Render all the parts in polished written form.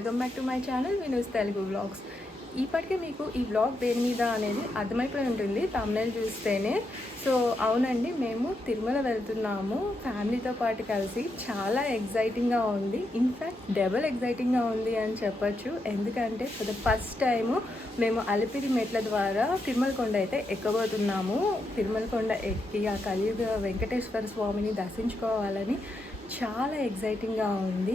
Welcome back to my channel వినూస్ Telugu vlogs. ఇప్పటికే మీకు ఈ వ్లాగ్ దేని మీద అనేది అర్థమైపోయి ఉంటుంది థంబ్‌నెయిల్ చూస్తేనే. సో అవునండి, మేము తిరుమల వెళ్తున్నాము ఫ్యామిలీతో పాటు కలిసి. చాలా ఎక్సైటింగ్‌గా ఉంది. ఇన్‌ఫ్యాక్ట్ డబుల్ ఎక్సైటింగ్‌గా ఉంది అని చెప్పొచ్చు. ఎందుకంటే ఫర్ ద ఫస్ట్ టైము మేము అలిపిరి మెట్ల ద్వారా తిరుమల కొండ అయితే ఎక్కబోతున్నాము. తిరుమల కొండ ఎక్కి ఆ కలియుగ వెంకటేశ్వర స్వామిని దర్శించుకోవాలని చాలా ఎక్సైటింగ్‌గా ఉంది.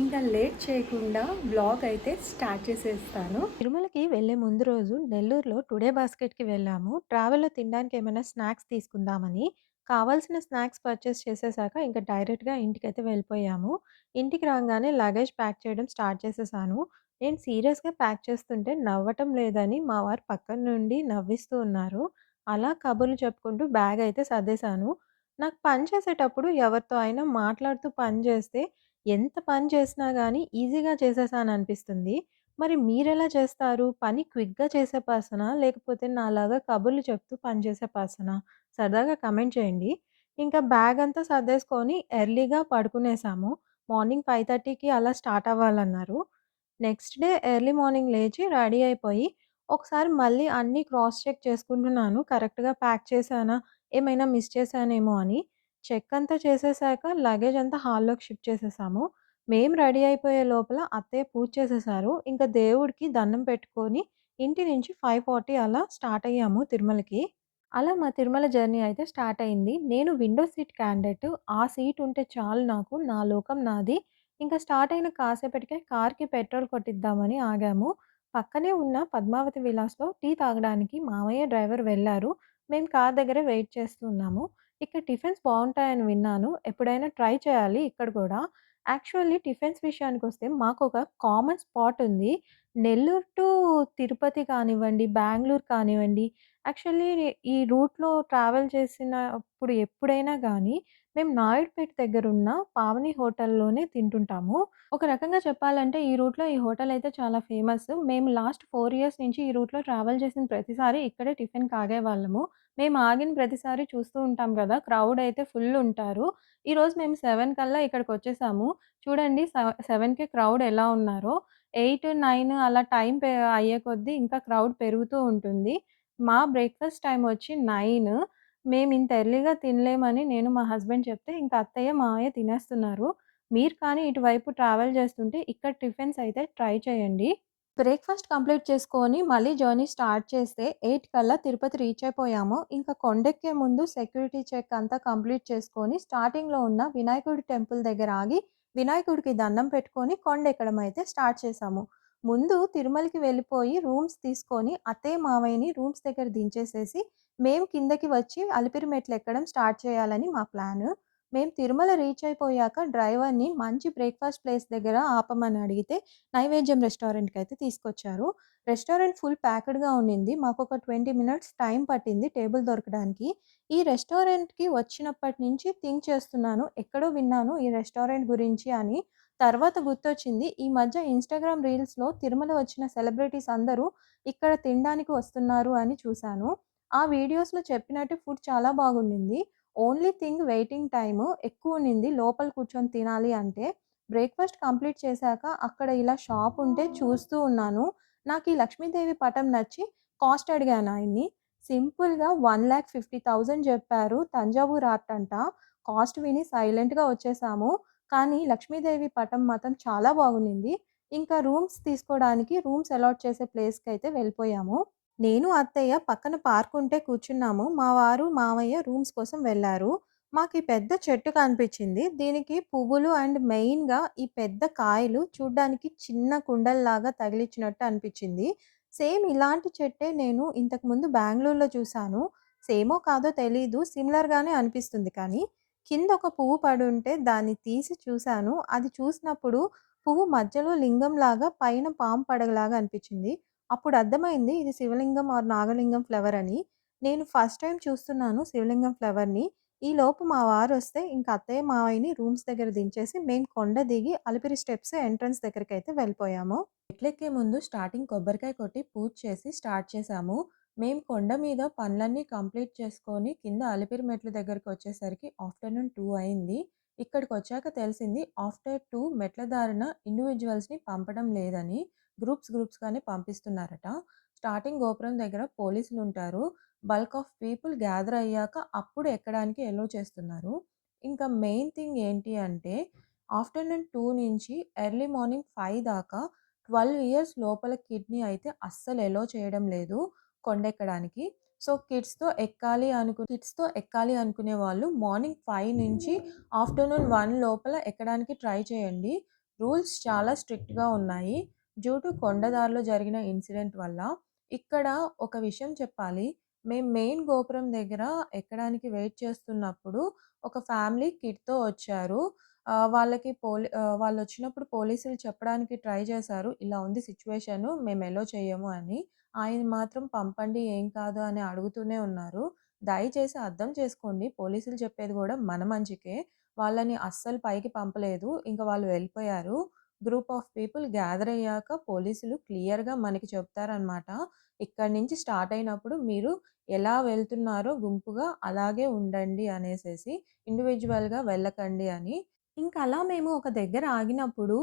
ఇంకా లేట్ చేయకుండా వ్లాగ్ అయితే స్టార్ట్ చేసేస్తాను. తిరుమలకి వెళ్ళే ముందు రోజు నెల్లూరులో టుడే బాస్కెట్‌కి వెళ్ళాము. ట్రావెల్‌లో తినడానికి ఏమైనా స్నాక్స్ తీసుకుందామని. కావాల్సిన స్నాక్స్ పర్చేస్ చేసేసాక ఇంక డైరెక్ట్‌గా ఇంటికైతే వెళ్ళిపోయాము. ఇంటికి రాంగానే లగేజ్ ప్యాక్ చేయడం స్టార్ట్ చేసేసాను. నేను సీరియస్‌గా ప్యాక్ చేస్తుంటే నవ్వటం లేదని మా వారు పక్కన నుండి నవ్విస్తూ ఉన్నారు. అలా కబుర్లు చెప్పుకుంటూ బ్యాగ్ అయితే సర్దేశాను. నాకు పని చేసేటప్పుడు ఎవరితో అయినా మాట్లాడుతూ పని చేస్తే ఎంత పని చేసినా గానీ ఈజీగా చేసేసాననిపిస్తుంది. మరి మీరెలా చేస్తారు? పని క్విక్‌గా చేసే పర్సనా? లేకపోతే నాలాగా కబుర్లు చెప్తూ పని చేసే పర్సనా? సరదాగా కామెంట్ చేయండి. ఇంకా బ్యాగంతా సర్దేసుకొని ఎర్లీగా పడుకునేసాము. మార్నింగ్ 5:30కి అలా స్టార్ట్ అవ్వాలన్నారు. నెక్స్ట్ డే ఎర్లీ మార్నింగ్ లేచి రెడీ అయిపోయి, ఒకసారి మళ్ళీ అన్నీ క్రాస్ చెక్ చేసుకుంటున్నాను. కరెక్ట్‌గా ప్యాక్ చేశానా? ఏమైనా మిస్ చేశానేమో అని. చెక్ అంతా చేసేసాక లగేజ్ అంతా హాల్‌లోకి షిఫ్ట్ చేసేసాము. మేము రెడీ అయిపోయే లోపల అత్తయ్య పూజ చేసేసారు. ఇంక దేవుడికి దండం పెట్టుకొని ఇంటి నుంచి 5:40 అలా స్టార్ట్ అయ్యాము తిరుమలకి. అలా మా తిరుమల జర్నీ అయితే స్టార్ట్ అయింది. నేను విండో సీట్ క్యాండిడేట్. ఆ సీట్ ఉంటే చాలు నాకు. నా లోకం నాది. ఇంకా స్టార్ట్ అయిన కాసేపటికే కార్‌కి పెట్రోల్ కొట్టిద్దామని ఆగాము. పక్కనే ఉన్న పద్మావతి విలాస్‌లో టీ తాగడానికి మామయ్య, డ్రైవర్ వెళ్లారు. మేము కార్ దగ్గరే వెయిట్ చేస్తూ ఉన్నాము. ఇక్కడ టిఫిన్స్ బావుంటాయని విన్నాను. ఎప్పుడైనా ట్రై చేయాలి ఇక్కడ కూడా. యాక్చువల్లీ టిఫిన్స్ విషయానికొస్తే మాకొక కామన్ స్పాట్ ఉంది. నెల్లూరు టు తిరుపతి కానివ్వండి, బెంగుళూరు కానివ్వండి, యాక్చువల్లీ ఈ రూట్‌లో ట్రావెల్ చేసినప్పుడు ఎప్పుడైనా గానీ, మేము నాయుడుపేట దగ్గరున్న పావని హోటల్‌లోనే తింటుంటాము. ఒక రకంగా చెప్పాలంటే ఈ రూట్‌లో ఈ హోటల్ అయితే చాలా ఫేమస్. మేము లాస్ట్ 4 ఇయర్స్ నుంచి ఈ రూట్‌లో ట్రావెల్ చేసిన ప్రతిసారి ఇక్కడే టిఫిన్‌కి ఆగేవాళ్ళము. మేము ఆగిన ప్రతిసారి చూస్తూ ఉంటాం గదా! క్రౌడ్ అయితే ఫుల్ ఉంటారు. ఈరోజు మేము 7 కల్లా ఇక్కడికొచ్చేసాము. చూడండి 7కి క్రౌడ్ ఎలా ఉన్నారో. 8, 9 అలా టైం అయ్యే కొద్దీ ఇంకా క్రౌడ్ పెరుగుతూ ఉంటుంది. మా బ్రేక్‌ఫాస్ట్ టైమ్ వచ్చి 9. మేమింత ఎర్లీగా తినలేమని నేను మా హస్బెండ్ చెప్తే, ఇంక అత్తయ్య, మావయ్య తినేస్తున్నారు. మీరు కానీ ఇటువైపు ట్రావెల్ చేస్తుంటే ఇక్కడ టిఫిన్స్ అయితే ట్రై చేయండి. బ్రేక్‌ఫాస్ట్ కంప్లీట్ చేసుకొని మళ్ళీ జర్నీ స్టార్ట్ చేస్తే 8 కల్లా తిరుపతి రీచ్ అయిపోయాము. ఇంకా కొండెక్కే ముందు సెక్యూరిటీ చెక్ అంతా కంప్లీట్ చేసుకొని స్టార్టింగ్‌లో ఉన్న వినాయకుడి టెంపుల్ దగ్గర ఆగి, వినాయకుడికి దండం పెట్టుకొని కొండెక్కడం అయితే స్టార్ట్ చేశాము. ముందు తిరుమలకి వెళ్ళిపోయి రూమ్స్ తీసుకొని అత్తయ్య, మావయ్యని రూమ్స్ దగ్గర దించేసేసి, మేము కిందకి వచ్చి అలిపిరి మెట్లెక్కడం స్టార్ట్ చేయాలని మా ప్లాను. మేము తిరుమల రీచ్ అయిపోయాక డ్రైవర్‌ని మంచి బ్రేక్‌ఫాస్ట్ ప్లేస్ దగ్గర ఆపమని అడిగితే నైవేద్యం రెస్టారెంట్‌కయితే తీసుకొచ్చారు. రెస్టారెంట్ ఫుల్ ప్యాక్డ్‌గా ఉండింది. మాకొక 20 మినిట్స్ టైం పట్టింది టేబుల్ దొరకడానికి. ఈ రెస్టారెంట్‌కి వచ్చినప్పటి నుంచి థింక్ చేస్తున్నాను. ఎక్కడో విన్నాను ఈ రెస్టారెంట్ గురించి అని. తర్వాత గుర్తొచ్చింది. ఈ మధ్య ఇన్‌స్టాగ్రామ్ రీల్స్‌లో తిరుమల వచ్చిన సెలబ్రిటీస్ అందరూ ఇక్కడ తినడానికి వస్తున్నారు అని చూసాను. ఆ వీడియోస్‌లో చెప్పినట్టు ఫుడ్ చాలా బాగుండింది. ఓన్లీ థింగ్ వెయిటింగ్ టైము ఎక్కువుండింది లోపల కూర్చొని తినాలి అంటే. బ్రేక్‌ఫాస్ట్ కంప్లీట్ చేశాక అక్కడ ఇలా షాప్ ఉంటే చూస్తూ ఉన్నాను. నాకీ లక్ష్మీదేవి పటం నచ్చి కాస్ట్ అడిగాను ఆయన్ని. సింపుల్‌గా 1,50,000 చెప్పారు. తంజావూరు ఆర్ట్ అంట. కాస్ట్ విని సైలెంట్‌గా వచ్చేసాము. కానీ లక్ష్మీదేవి పటం మాత్రం చాలా బాగుండింది. ఇంకా రూమ్స్ తీసుకోవడానికి రూమ్స్ అలాట్ చేసే ప్లేస్‌కైతే వెళ్ళిపోయాము. నేను, అత్తయ్య పక్కన పార్క్ ఉంటే కూర్చున్నాము. మా వారు, మామయ్య రూమ్స్ కోసం వెళ్లారు. మాకీ పెద్ద చెట్టు కనిపించింది. దీనికి పువ్వులు అండ్ మెయిన్‌గా ఈ పెద్ద కాయలు చూడ్డానికి చిన్న కుండల్లాగా తగిలిచ్చినట్టు అనిపించింది. సేమ్ ఇలాంటి చెట్టే నేను ఇంతకుముందు బెంగుళూరులో చూసాను. సేమో కాదో తెలీదు. సిమిలర్‌గానే అనిపిస్తుంది కానీ. కింద ఒక పువ్వు పడుంటే దాన్ని తీసి చూసాను. అది చూసినప్పుడు పువ్వు మధ్యలో లింగంలాగా పైన పాము పడగలాగా అనిపించింది. అప్పుడు అర్థమైంది ఇది శివలింగం ఆర్ నాగలింగం ఫ్లవర్ అని. నేను ఫస్ట్ టైమ్ చూస్తున్నాను శివలింగం ఫ్లవర్‌ని. ఈలోపు మా వారొస్తే ఇంక అత్తయ్య, మావయ్యని రూమ్స్ దగ్గర దించేసి మేము కొండ దిగి అలిపిరి స్టెప్స్ ఎంట్రన్స్ దగ్గరికైతే వెళ్ళిపోయాము. మెట్లెక్కే ముందు స్టార్టింగ్ కొబ్బరికాయ కొట్టి పూజ చేసి స్టార్ట్ చేశాము. మేము కొండ మీద పనులన్నీ కంప్లీట్ చేసుకొని కింద అలిపిరి మెట్ల దగ్గరకొచ్చేసరికి ఆఫ్టర్‌నూన్ 2 అయింది. ఇక్కడికొచ్చాక తెలిసింది ఆఫ్టర్ 2 మెట్ల దారిన ఇండివిడ్యువల్స్‌ని పంపడం లేదని గ్రూప్స్‌గానే పంపిస్తున్నారట. స్టార్టింగ్ గోపురం దగ్గర పోలీసులుంటారు. బల్క్ ఆఫ్ పీపుల్ గ్యాదర్ అయ్యాక అప్పుడు ఎక్కడానికి ఎలో చేస్తున్నారు. ఇంకా మెయిన్ థింగ్ ఏంటి అంటే ఆఫ్టర్‌నూన్ 2 నుంచి ఎర్లీ మార్నింగ్ 5 దాకా 12 ఇయర్స్ లోపల కిడ్‌ని అయితే అస్సలు ఎలో చేయడం లేదు కొండెక్కడానికి. సో, కిడ్స్‌తో ఎక్కాలి అనుకునే వాళ్ళు మార్నింగ్ 5 నుంచి ఆఫ్టర్‌నూన్ 1 లోపల ఎక్కడానికి ట్రై చేయండి. రూల్స్ చాలా స్ట్రిక్ట్‌గా ఉన్నాయి. డ్యూ టు కొండదారిలో జరిగిన ఇన్సిడెంట్ వల్ల. ఇక్కడ ఒక విషయం చెప్పాలి. మేము మెయిన్ గోపురం దగ్గర ఎక్కడానికి వెయిట్ చేస్తున్నప్పుడు ఒక ఫ్యామిలీ కిడ్‌తో వచ్చారు. వాళ్ళొచ్చినప్పుడు పోలీసులు చెప్పడానికి ట్రై చేశారు. ఇలా ఉంది సిట్యుయేషను మేము ఎలో చేయము అని. ఆయన మాత్రం పంపండి ఏం కాదు అని అడుగుతూనే ఉన్నారు. దయచేసి అర్థం చేసుకోండి. పోలీసులు చెప్పేది గూడా మన మంచికే. వాళ్ళని అస్సలు పైకి పంపలేదు. ఇంక వాళ్ళు వెళ్ళిపోయారు. గ్రూప్ ఆఫ్ పీపుల్ గ్యాదర్ అయ్యాక పోలీసులు క్లియర్‌గా మనకి చెప్తారనమాట. ఇక్కడి నుంచి స్టార్ట్ అయినప్పుడు మీరు ఎలా వెళ్తున్నారో గుంపుగా అలాగే ఉండండి అనేసేసి. ఇండివిడ్యువల్‌గా వెళ్ళకండి అని. ఇంకలా మేము ఒక దగ్గర ఆగినప్పుడు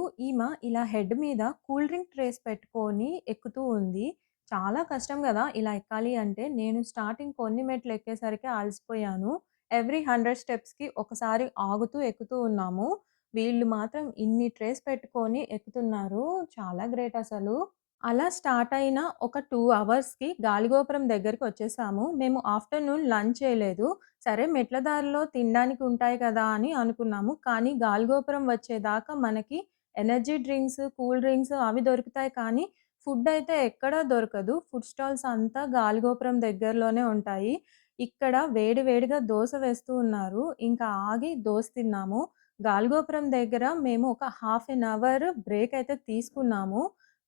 ఇలా హెడ్ మీద కూల్ డ్రింక్ ట్రేస్ పెట్టుకొని ఎక్కుతూ ఉంది. చాలా కష్టం గదా! ఇలా ఎక్కాలి అంటే. నేను స్టార్టింగ్ కొన్ని మెట్లు ఎక్కేసరికి అలసిపోయాను. ఎవ్రీ 100 స్టెప్స్‌కి ఒకసారి ఆగుతూ ఎక్కుతూ ఉన్నాము. వీళ్ళు మాత్రం ఇన్ని ట్రేస్ పెట్టుకొని ఎక్కుతున్నారు. చాలా గ్రేట్ అసలు. అలా స్టార్ట్ అయిన ఒక 2 అవర్స్‌కి గాలిగోపురం దగ్గరికొచ్చేసాము. మేము ఆఫ్టర్‌నూన్ లంచ్ చేయలేదు. సరే మెట్ల దారిలో తినడానికి ఉంటాయి కదా అని అనుకున్నాము. కానీ గాలిగోపురం వచ్చేదాకా మనకి ఎనర్జీ డ్రింక్స్, కూల్ డ్రింక్స్ అవి దొరుకుతాయి కానీ ఫుడ్ అయితే ఎక్కడా దొరకదు. ఫుడ్ స్టాల్స్ అంతా గాలిగోపురం దగ్గరలోనే ఉంటాయి. ఇక్కడ వేడి వేడిగా దోస వేస్తూ ఉన్నారు. ఇంకా ఆగి దోస తిన్నాము. గాలిగోపురం దగ్గర మేము ఒక హాఫ్ ఎన్ అవర్ బ్రేక్ అయితే తీసుకున్నాము.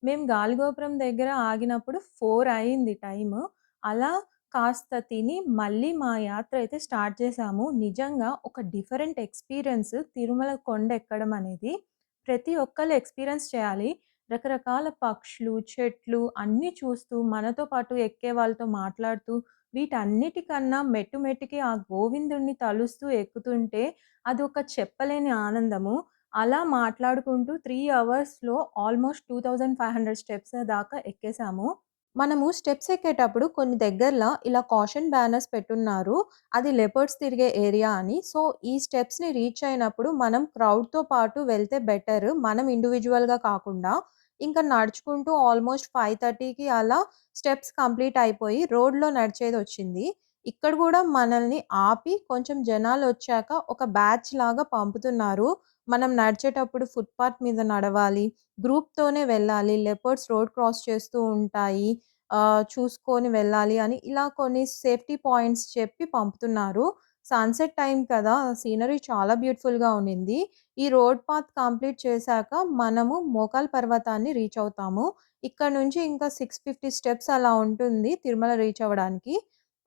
మేము గాలిగోపురం దగ్గర ఆగినప్పుడు 4 అయింది టైము. అలా కాస్త తిని మళ్ళీ మా యాత్ర అయితే స్టార్ట్ చేశాము. నిజంగా ఒక డిఫరెంట్ ఎక్స్‌పీరియన్స్ తిరుమల కొండ ఎక్కడం అనేది. ప్రతి ఒక్కళ్ళు ఎక్స్‌పీరియన్స్ చేయాలి. రకరకాల పక్షులు, చెట్లు అన్నీ చూస్తూ మనతో పాటు ఎక్కే వాళ్ళతో మాట్లాడుతూ వీటన్నిటికన్నా మెట్టు మెట్టుకి ఆ గోవిందుడిని తలుస్తూ ఎక్కుతుంటే అదొక చెప్పలేని ఆనందము. అలా మాట్లాడుకుంటూ 3 అవర్స్‌లో ఆల్‌మోస్ట్ 2500 స్టెప్స్ దాకా ఎక్కేసాము. మనము స్టెప్స్ ఎక్కేటప్పుడు కొన్ని దగ్గరల ఇలా కాషన్ బ్యానర్స్ పెట్టున్నారు. అది లెపర్డ్స్ తిరిగే ఏరియా అని. సో, ఈ స్టెప్స్‌ని రీచ్ అయినప్పుడు మనం క్రౌడ్‌తో పాటు వెళ్తే బెటర్. మనం ఇండివిడ్యువల్‌గా కాకుండా. ఇంకా నడుచుకుంటూ ఆల్‌మోస్ట్ 5:30కి అలా స్టెప్స్ కంప్లీట్ అయిపోయి రోడ్‌లో నడిచేదొచ్చింది. ఇక్కడ గూడా మనల్ని ఆపి కొంచెం జనాలొచ్చాక ఒక బ్యాచ్ లాగా పంపుతున్నారు. మనం నడిచేటప్పుడు ఫుట్‌పాత్ మీద నడవాలి. గ్రూప్‌తోనే వెళ్ళాలి. లెపర్డ్స్ రోడ్ క్రాస్ చేస్తూ ఉంటాయి. చూసుకొని వెళ్ళాలి అని ఇలా కొన్ని సేఫ్టీ పాయింట్స్ చెప్పి పంపుతున్నారు. సన్‌సెట్ టైమ్ కదా! సీనరీ చాలా బ్యూటిఫుల్‌గా ఉండింది. ఈ రోడ్ పాత్ కంప్లీట్ చేశాక మనము మోకాల్ పర్వతాన్ని రీచ్ అవుతాము. ఇక్కడ నుంచి ఇంకా 650 స్టెప్స్ అలా ఉంటుంది తిరుమల రీచ్ అవ్వడానికి.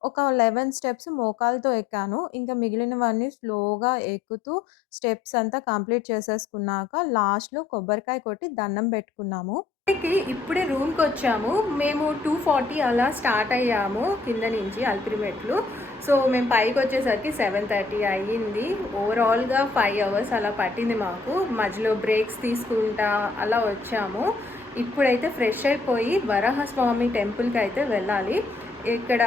ఒక 11 స్టెప్స్ మోకాళ్ళతో ఎక్కాను. ఇంకా మిగిలినవన్నీ స్లోగా ఎక్కుతూ స్టెప్స్ అంతా కంప్లీట్ చేసేసుకున్నాక లాస్ట్‌లో కొబ్బరికాయ కొట్టి దండం పెట్టుకున్నాము. ఇప్పుడే రూమ్‌కొచ్చాము. మేము 2:40 అలా స్టార్ట్ అయ్యాము కింద నుంచి అలిపిరి మెట్లు. సో, మేము పైకొచ్చేసరికి 7:30 అయ్యింది. ఓవరాల్‌గా 5 అవర్స్ అలా పట్టింది మాకు. మధ్యలో బ్రేక్స్ తీసుకుంటా అలా వచ్చాము. ఇప్పుడైతే ఫ్రెష్ అయిపోయి వరాహస్వామి టెంపుల్‌కైతే వెళ్ళాలి. ఇక్కడ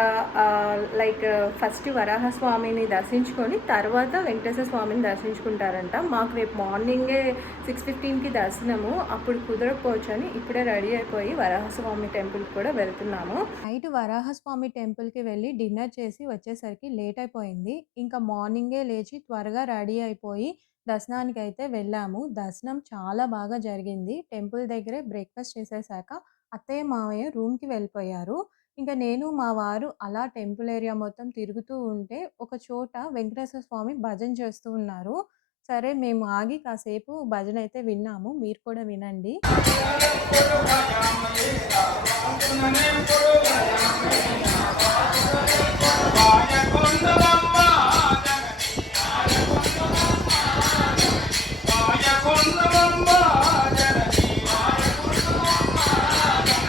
ఫస్ట్ వరాహస్వామిని దర్శించుకొని తర్వాత వెంకటేశ్వర స్వామిని దర్శించుకుంటారంట. మాకు రేపు మార్నింగే 6:15కి దర్శనము. అప్పుడు కుదరకపోవచ్చని ఇప్పుడే రెడీ అయిపోయి వరాహస్వామి టెంపుల్‌కి కూడా వెళ్తున్నాము. నైట్ వరాహస్వామి టెంపుల్‌కి వెళ్ళి డిన్నర్ చేసి వచ్చేసరికి లేట్ అయిపోయింది. ఇంకా మార్నింగే లేచి త్వరగా రెడీ అయిపోయి దర్శనానికైతే వెళ్ళాము. దర్శనం చాలా బాగా జరిగింది. టెంపుల్ దగ్గరే బ్రేక్‌ఫాస్ట్ చేసేసాక అత్తయ్య, మావయ్య రూమ్‌కి వెళ్ళిపోయారు. ఇంక నేను, మా వారు అలా టెంపుల్ ఏరియా మొత్తం తిరుగుతూ ఉంటే, ఒక చోట వెంకటేశ్వర స్వామి భజన చేస్తూ ఉన్నారు. సరే మేము ఆగి కాసేపు భజనైతే విన్నాము. మీరు కూడా వినండి.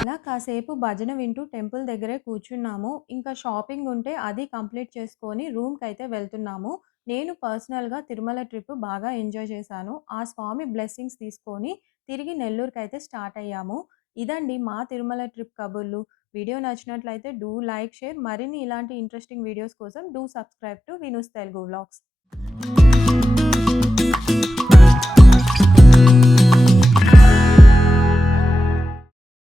అలా కాసేపు భజన వింటూ టెంపుల్ దగ్గరే కూర్చున్నాము. ఇంకా షాపింగ్ ఉంటే అది కంప్లీట్ చేసుకొని రూమ్‌కైతే వెళ్తున్నాము. నేను పర్సనల్‌గా తిరుమల ట్రిప్ బాగా ఎంజాయ్ చేశాను. ఆ స్వామి బ్లెస్సింగ్స్ తీసుకొని తిరిగి నెల్లూరుకైతే స్టార్ట్ అయ్యాము. ఇదండి మా తిరుమల ట్రిప్ కబుర్లు. వీడియో నచ్చినట్లయితే డూ లైక్, షేర్. మరిన్ని ఇలాంటి ఇంట్రెస్టింగ్ వీడియోస్ కోసం do subscribe to వినూస్ Telugu vlogs.